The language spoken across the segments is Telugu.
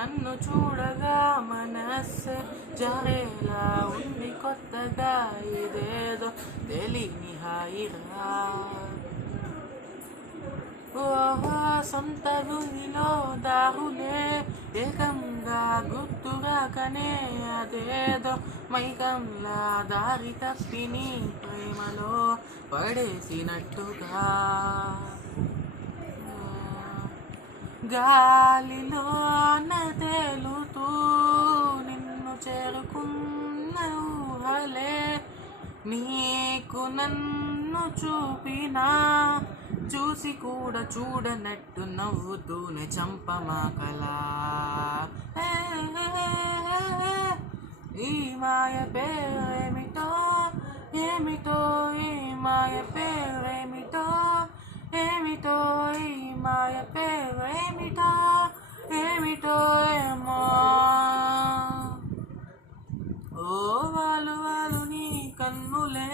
నన్ను చూడగా మనస్సే జారేలా ఉంది కొత్తగా ఇదేదో తెలియని హాయిరా. ఓహో సొంత గురిలో దారులే ఏకంగా గుర్తురాకనే అదేదో మైకంలా దారి తప్పిని ప్రేమలో పడేసినట్టుగా గాలిలోన తేలుతూ నిన్ను చేరుకున్న ఊహలే నీకు నన్ను చూపినా చూసి కూడా చూడనట్టు నవ్వుతూనే చంపమాకలా. ఈ మాయ పేరేమిటో ఏమిటో ఈ మాయ పేరేమిటో ఏమిటో ఈ మాయ పేరేమిటో ఏమిటో ఏమో. ఓ వాలు వాలు నీ కన్నులే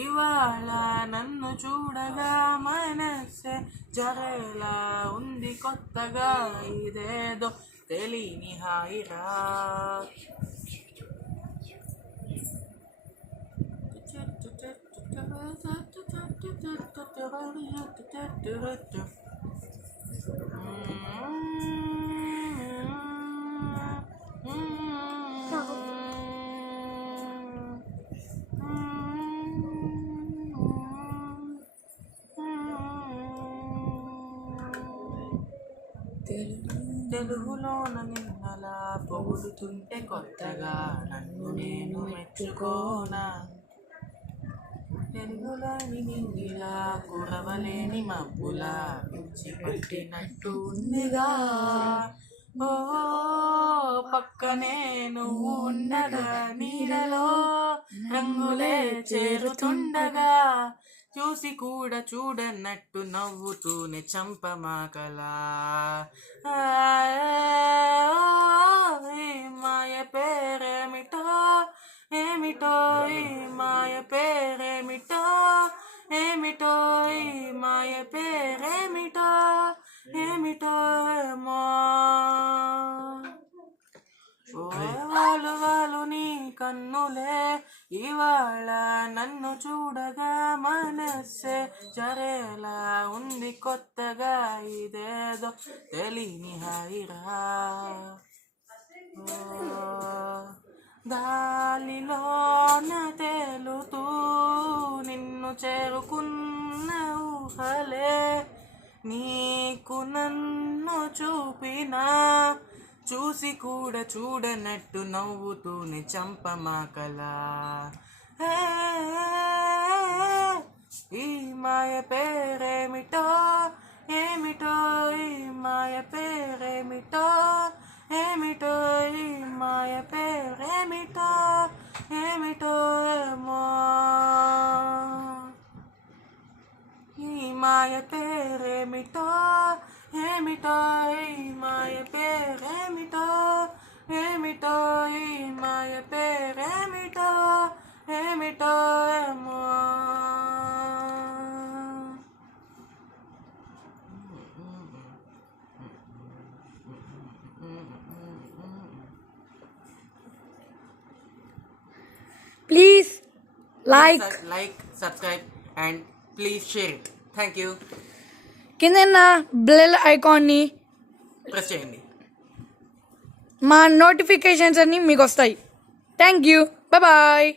ఇవాళ నన్ను చూడగా మనస్సే జరేలా ఉంది కొత్తగా ఇదేదో తెలియని హాయిరా. తెలుగులోన నిన్నలా పొగుడుతుంటే కొత్తగా నన్ను నేను మెచ్చుకోనా. తెలుగులోని నిండిలా కురవలేని మబ్బులా పిచ్చి పట్టినట్టు ఉందిగా. ఓ పక్కనే నువ్వు ఉండగా నీడలో రంగులే చేరుతుండగా చూసి కూడా చూడనట్టు నవ్వుతూనే చంపమాకలా. ఈ మాయ పేరేమిటో ఏమిటో ఈ మాయ పేరేమిటో ఏమిటో ఈ మాయ పేరేమిటో ఏమిటో ఏమో. ఓ వాలు వాలు నీ కన్నులే ఇవాళ నన్ను చూడగా మనస్సే జరేలా ఉంది కొత్తగా ఇదేదో తెలియని హాయిరా. గాలిలోన తేలుతూ నిన్ను చేరుకున్న ఊహలే నీకు నన్ను చూపినా చూసి కూడా చూడనట్టు నవ్వుతూనే చంపమాకలా. ఈ మాయ పేరేమిటో ఏమిటో ఈ మాయ పేరేమిటో ఏమిటో ఈ మాయ పేరేమిటో ఏమిటో ఏమో. ఈ మాయ పేరేమిటో ఏమిటో ఈ మాయ పేరేమిటో ఏమిటో ఈ మాయ పేరేమిటో ఏమిటో ఏమో. Please like, subscribe and please share it. Thank you. కింద బెల్ ఐకాన్ని ప్రెస్ చేయండి. మా నోటిఫికేషన్స్ అన్నీ మీకు వస్తాయి. Thank you. బాయ్.